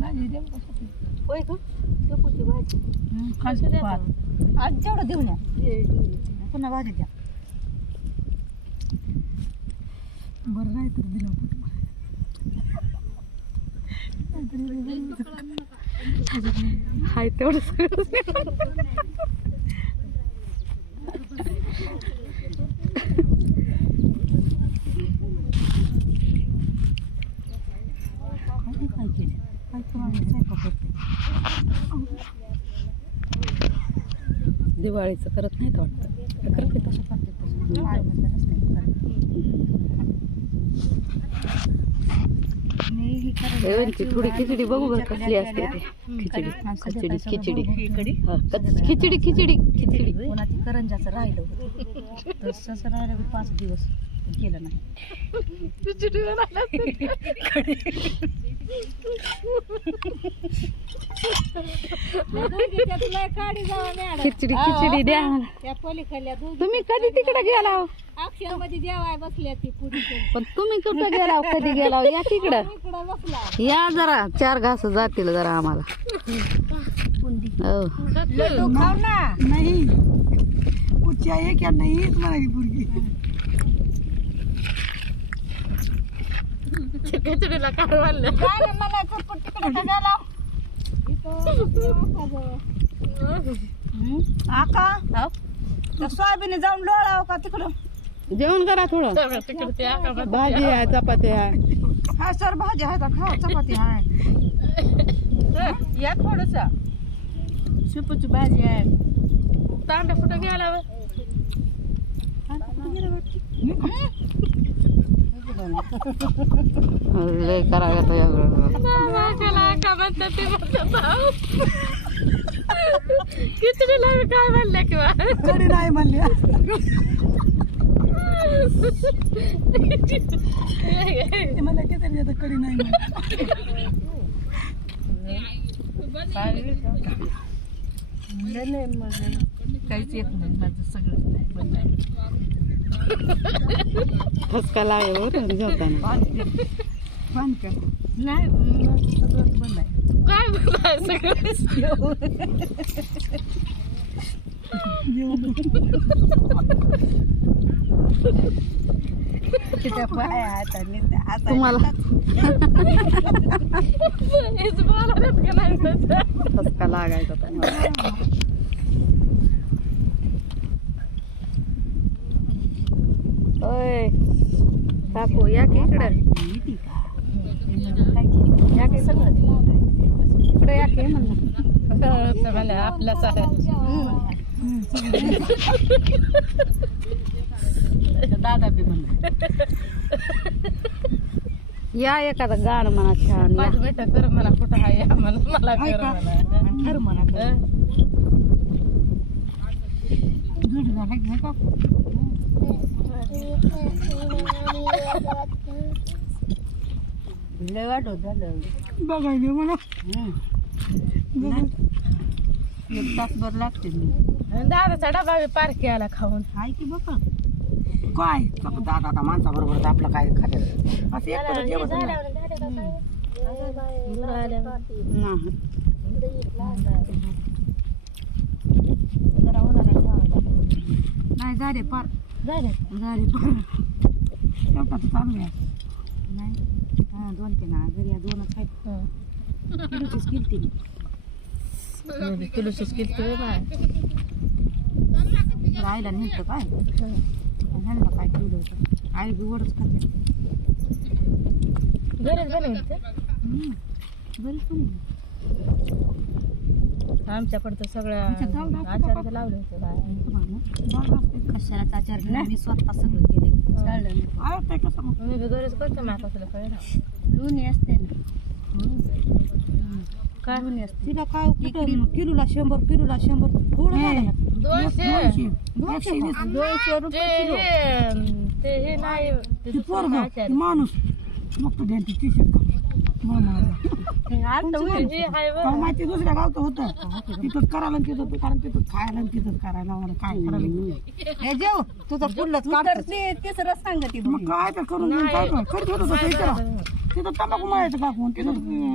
भाजी देऊ कशाची होय का? शेपूची भाजी. खालची भात. आज जेवढं देऊ हे. पुन्हा भाजी द्या. बरं नाही तर दिलं हाय तेवढं सगळं काय काय केलं? दिवाळीचं करत नाहीत वाटतं. करते तसं करते बघ, थोडी खिचडी बघू बरं कसली असते खिचडी खिचडी खिचडी. खिचडी खिचडी खिचडी. ती करंजाचं राहिलं तसंच राहिलं पाच दिवस केलं नाही खिचडी. खिचडी द्या. त्या पलीकडल्या दोघी तुम्ही कधी तिकडे गेला हो? अक्षरमध्ये जेवाय बसल्या ती पुढे. पण तुम्ही कुठं गेला हो? कधी गेला हो? या तिकडं. इकडं बसला. या जरा चार घास जातील जरा आम्हाला. हो. लड्डू खाऊ ना. नाही. कुछ आहे क्या नाही? तुम्हाला मुर्गी काय मला कुठं तिकडे गेला आका त्या सोयाबीन जाऊन लोळाव का तिकडं जेवण करा थोडं. भाजी आहे चपाती आहे. हा सर भाजी आहे का खाऊ चपाती आहे. या थोडस शेपूची भाजी आहे तांबडा कुठं गेला लय करायला तो खिचडीला काय म्हणलं किंवा कडी नाही म्हणली मला किती देतं कडी नाही काहीच येत नाही माझं सगळंच नाही बंद आहे ठसका लागेल बरं जेवताना बंद कर नाही माझं सगळंच बंद आहे काय बोलाय सगळं तिच्या पाय हाताने हाताने तुम्हाला हेच बोलायला का नाही तसं? ठसका लागायचा होय काकू या की इकडं? या की सगळं? इकडे या की म्हणलं? आपल्या साऱ्या दादा बी म्हणला. या एखादा गाण म्हणा छान या. माझं बेटा कर मला कुठं आहे? मला आहे कर का? मला ठर म्हणा. कर. घडी झाला की? लय वाटत झालं. बघायला मला एक तासभर लागते मी. दादाचा डबा बी पार केला खाऊन. हाय की बाबा काय? दादा आता माणसा बरोबर आपलं काय खात्यात. असं एकटं जेवत नाही. नाही. नाही झाले पार झाले झाले चालू आहे. नाही. हा दोन ते ना घरी या दोनच आहेत. किलोचीच किलती. किलो शिस्किल किलो बाय. राहायला नेलं काय? ह्यांना काय ठेवलं होतं? आई बी खाते. घरीच आमच्याकडे तर दाखव आचार्य लावले होते बाय. कशाला आचार मी स्वतः सगळं केले कसं मग मी घरीच करते माझ्या कसलं कळलं लोणी असते ना काय लोणी असते तिला काय किलोला शंभर किलोला शंभर थोडं झालं. दोनशे ते रुपये हे ते हे नाही. माणूस मग तो द्या टी शर्ट हे. माहिती दुसऱ्या गावचं होतं. तिथंच करायला आणि तिथंच कारण तिथंच खायला तिथंच करायला मला काय करायला? हे जेव तुझं पुढलंच तिसरं सांगते मग काय तर करून काय करत होतं तिथं तंबाखू मळायचं कापून तिथं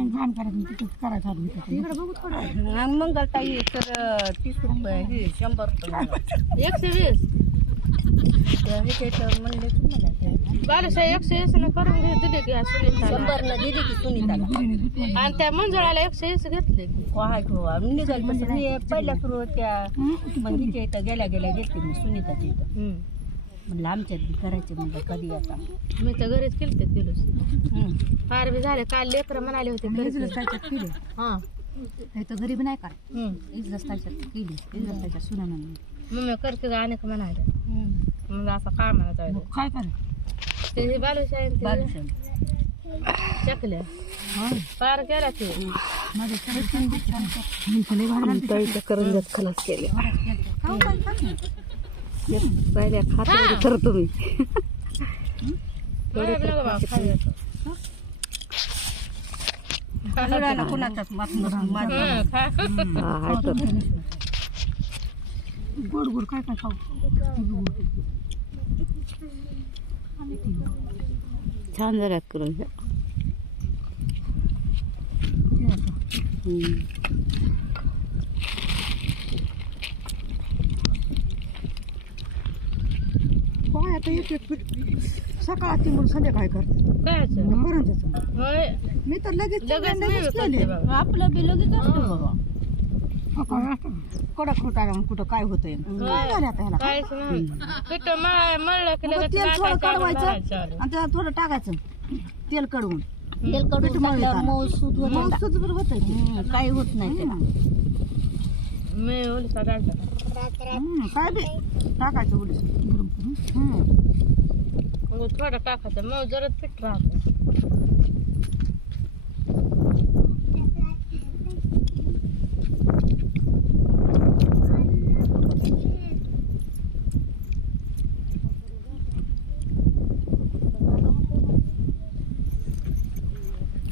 घाण करायचं तिथं करायचं आणि मंगलताई तर तीस रुपये हे शंभर रुपये. एकशे वीस ह्याच्यात म्हणले तुम्हाला ते. बालुशाही एकशे न करून घे दिले की सुनीताला शंभरला दिली की सुनीताला. आणि त्या मंजुळाला एकशे वीस घेतले. की काय ठेवा निघाल तसं मी पहिल्या सुरू त्या मंदीच्या इथं गेल्या गेल्या गेलते मी सुनीताच्या इथं. हम्म. म्हणलं आमच्यात बी करायचे म्हणलं कधी आता मी तर घरीच किलो हम्म. फार बी झाले. काल लेकर म्हणाले होते घरीच केले. हा. तर गरीब नाही का? हम्म. त्याच्यात केली. इथलंच त्याच्यात सुना म्हणून मम्मी करते का अनेक म्हणाले. हम्म. मग असं काय म्हणत आहे? काय कर ते हे बालुशाही. चकल्या. पार केला ते. माझ्या करंजात खलास केले पहिल्या खात्यावर तर तुम्ही कुणाचाच नसतो माझा. हं, खा. हा, हाय तर. गोड गोड काय काय खाऊ छान करंजा हम्म. काय आता एक एक पीठ सकाळ ती म्हणून संध्याकाळी करते? करून त्याचं. मी तर लगेच लगेच केले. आपलं बी लगेच असतं बाबा कडक होत आला कुठं काय होतंय? काय? झालं आता ह्याला? काहीच नाही. पिठ मळ- मळलं की मग लगेच तेल थोडं लाटायचं आणि कडवायचं भरायचं आलं. आणि त्याला थोडं टाकायचं. तेल कडवून. तेल कडून टाकल्यावर. मऊ सूत होतं मग ना. सुद्धा बरं होतंय ते. हम्म, काही होत नाही त्याला मी हम्म, काय बी? टाकायचं उलस गरम करून. हम्म. मग थोडं टाकायचं. मग जरा पीठ राहतं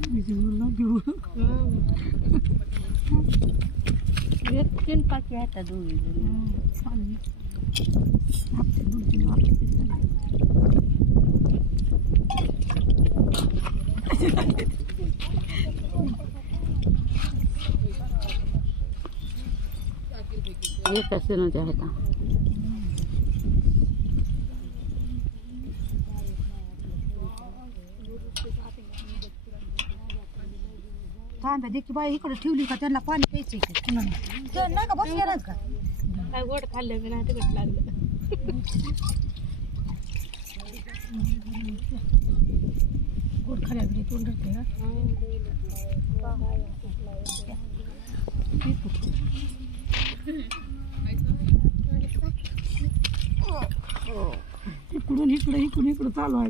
भिजवलं घेऊ. हम्म. एक तीन पाकी आहेत दोघी जणी. हम्म, चालेल. आपटे दोन तीन आपटे दिसतात. एका सिनोच्या आहेत तांब्या दे की बाई इकडे ठेवली का त्यांना पाणी प्यायचं इकडे. ते नाही का बसले नाहीत का? काय गोड खाल्लं मी नाही तिकट लागलं. गोड खाल्या घरी तोंड का इकडून इकडे इकडून इकडे चालू आहे.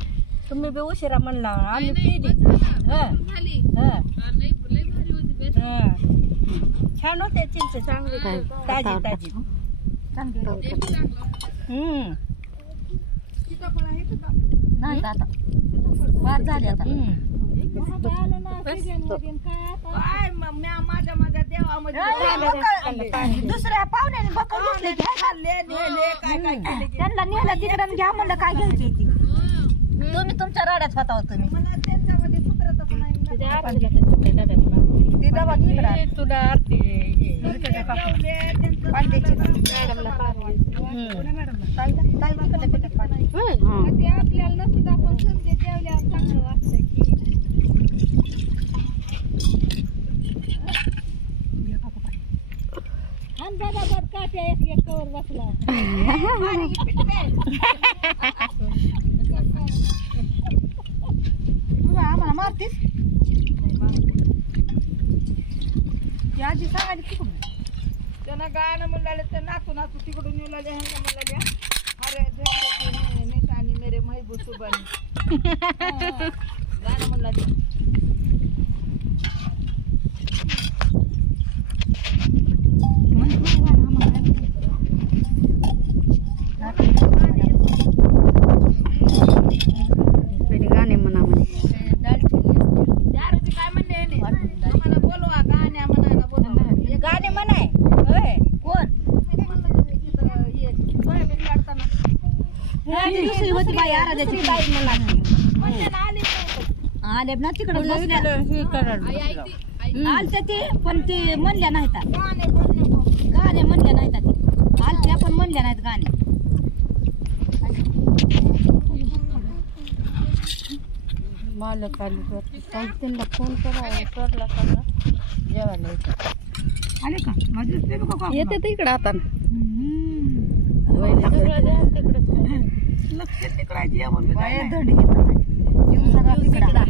तुम्ही बी उशिरा म्हणला आम्ही पिली. हं. हं. हं. छान होते चिंच चांगली. ताजी ताजी. हम्म. नाही आता वाद झाली आता. हम्म. दुसऱ्या पाहुण्याने बकर घेतले. त्यांना नेलं तिकडे आणि घ्या म्हणलं काय घ्यायची ती तुम्ही तुमच्या राड्यात होता हो तुम्ही तुझ्या आरतीला त्याच्या डब्यात पाणी. ती डबा तिकडे हे तुला आरती हे. पांड्याची मॅडमला पाणी. हम्म. ताईला ताईला कडे पिठात पाणी होय. हं. घे काका पाणी. तू बा आम्हाला मारतीस ती आजी सांगायची तिकडून त्यांना गाणं म्हणले ते नातू नातू तिकडून येऊ लागले ह्यांना म्हणले अरे झेंडे निशानी मेरे महबूब सुबन गाणं म्हणलं बाई म्हणाली आले ना तिकडे हे आलत्या ते पण ते म्हणल्या नाहीत. गाणे म्हणल्या नाहीत. ते आलत्या पण म्हणल्या नाहीत गाणे. मालक आली त्यांना फोन करा करला करला. जेवायला. आले का? माझे येते तर इकडं आता. लक्ष तिकडायची या मम्मी काय धडी दिवसाला तिकडा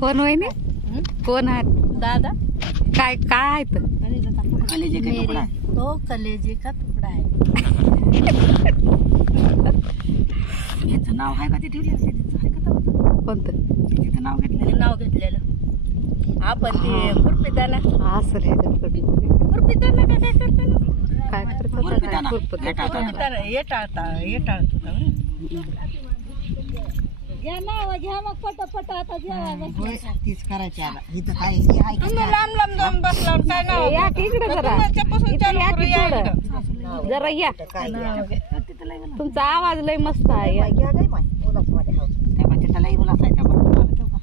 कोण वहिनी कोण आहेत? दादा. काय काय आहेत? कलेजे काय मेरे तुकडा तो कलेजे का तुकडा आहे. यांचं नाव आहे का? ते ठेवली असते तिचं आहे का? कोणतं? तिचं नाव घेतलं त्याने नाव घेतलेलं. आपण ते खुरपीताना असं खुरपीताना का काय करताना काय. खुरपत हे. खुरपीताना. हे टाळता हे टाळत होता घ्या नाव घ्या मग पटापट आता जेवायला तीच करायची आता. इथं काय हे आहे तुम्ही लांब लांब जाऊन बसला काय नाव या की इकडे जरा. तुमच्यापासून इथं चालू या करू की या. थोडं. इकडं. जरा या तिथं लय बोला तुमचा आवाज लय मस्त आहे. या तिथं लय बोला असायचं तेव्हा तेव्हा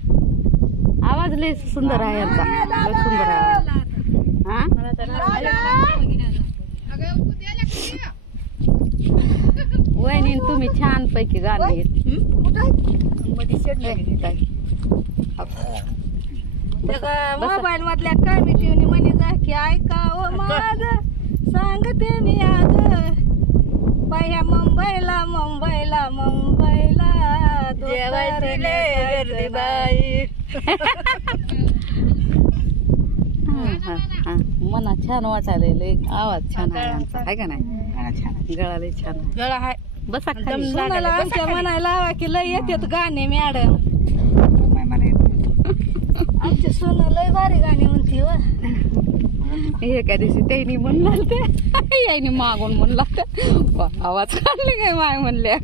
आवाज लय सुंदर आहे यांचा लय सुंदर आहे. हा? वहिनी तुम्ही छान पैकी गाणे मोबाईल मधल्या कमिटीने म्हणे जा की ऐका ओ माझ. सांगते मी आज. बाह्या मुंबईला मुंबईला मुंबईला. जेवायची बाई. मना छान वाटायला आवाज छान आहे यांचा आहे का नाही? गाणं छान. गळा आहे. गळा हाय. बसा सुनाला आमच्या लावा की लय येतात गाणे मॅडम. बाई मला येत नाही. आमची सोन लय भारी गाणी म्हणते व एका दिवशी त्यांनी म्हणलं ते. यायनी मागून म्हणला आवाज काढले काय माय म्हणल्या.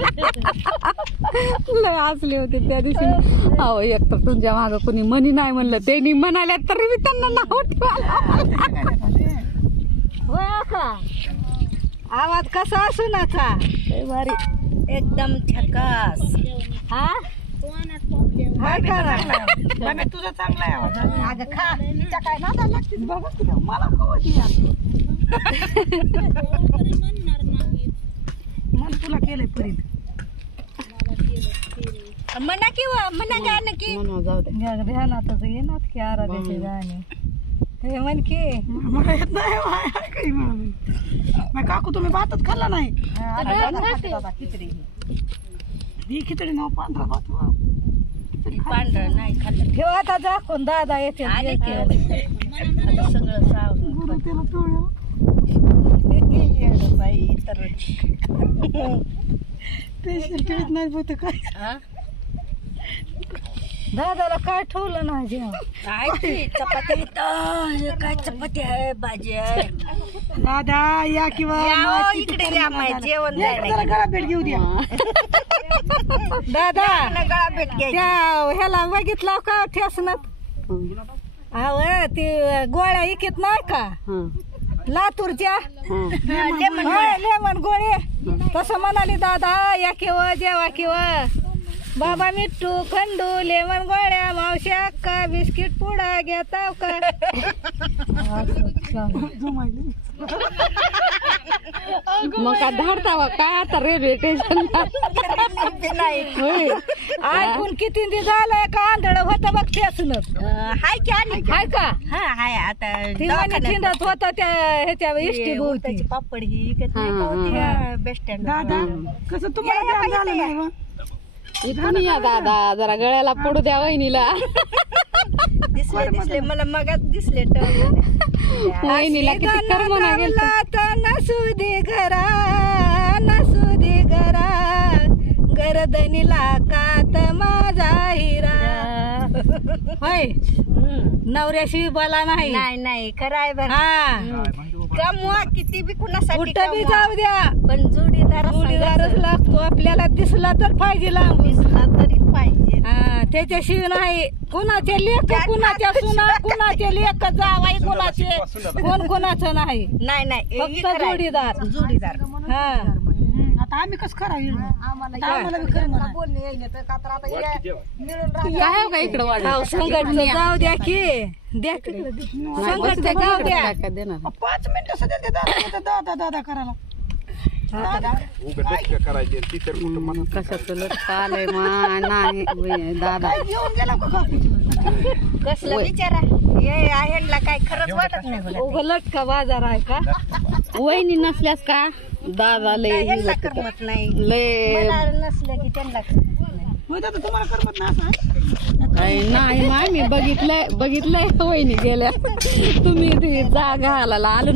लय हसले होते त्या दिवशी. अहो एक तर तुमच्या माग कोणी म्हणी नाही म्हणलं. त्यांनी म्हणाल्या तरी मी त्यांना नाव ठेवायला हो आवाज कसा लय भारी. एकदम झकास हा? तुझा चांगला आहे आवाज. अगं खा. काय नादा लागते बघा की नाही, मला कवती मन तुला केलंय परीत म्हणा की व, म्हणा गाणं की? म्हणून जाऊ दे. ध्यानातच येणार की आराध्याचे गाणे. हे म्हण की. मला येत नाही बाय, हाय काही. मग काकू तुम्ही भातच खाल्ला नाही? ही खिचडी. नाव पांढरा भात वा. पांढरं नाही खाल्लं. ठेव आता दाखवून दादा येते आले की आता सगळं सावलं गुरु त्याला. येडं बाई तर पेशंट कळत नाही बहुतेक काय? हा? दादाला काय ठेवलं ना जेवण? काय ती? चपाती इथं, हे काय चपाती आहे भाजी आहे? दादा या किंवा या हो, इकडे या, माय. जेवण या द्यायला जरा गळा भेट घेऊ द्या. दादा गळा भेट त्या ह्याला बघितलं का ठेसनात हं. अव ते गोळ्या इकत नाही का? हं. लातूरच्या? लेमन गोळे तसं म्हणाली दादा या किंवा जेवा किंवा बाबा मिठू खंडू लेमन गोळ्या मावश्या का बिस्किट पुडा घेताव का. मग काय धाडता वा काय आता रेल्वे स्टेशन ऐकून किती दिवस झालंय का? आंधळ होत बघ त्यासन हाय की आणि? हाय का? हा हाय. आता चिंडत होत त्या ह्याच्या इष्टी भोवती. पापड ही बेस्ट दादा कसं तुम्हाला झालं नाही? इथून या दादा. जरा गळ्याला पडू द्या वहिनीला. दिसले दिसले. मला मगात दिसले वहिनीला किती करमना गेलं नसू दे घरा नसू दे घरा. गरदनीला कात माझा हिरा. होय. नवऱ्याशी बोला नाही. नाही नाही. खराय बर. हा. कमवा किती बी कुणासाठी कुठं बी जाऊ द्या. पण जोडीदार जोडीदारच लागतो. आपल्याला दिसला तर पाहिजे लांब दिसला तरी पाहिजे. हा त्याच्याशिवाय नाही. कुणाचे लेख कुणाच्या सुना कुणाचे लेख जावाई कुणाचे कोण कुणाचं नाही. नाही नाही फक्त जोडीदार. जोडीदार. हा. आता आम्ही कसं करा आम्हाला आम्हाला बी खरं म्हणा. बोलणे येईन तर का तर आता हे मिळून राहत काय हो का इकडं वाढ अहो, संघटना. जाऊ द्या की. द्या की. संघटना जाऊ द्या. पाच मिनिटं सध्या दादा दादा दादा करायला. दादा कशाचं लटका आलंय मा? नाही दादा. घेऊन गेला का कसलं विचारा हे ह्यांना काय खरंच वाटत नाही उगा लटका बाजार आहे का? वहिनी नसल्यास का? दादा लय ह्यांना करमत नाही. लय. मला नसलं की त्यांना करमत नाही. होय दादा तुम्हाला करमत नाही असं आहे काय नाही माय मी बघितलंय बघितलंय वहिनी गेल्या. तुम्ही ती जागा आला आलो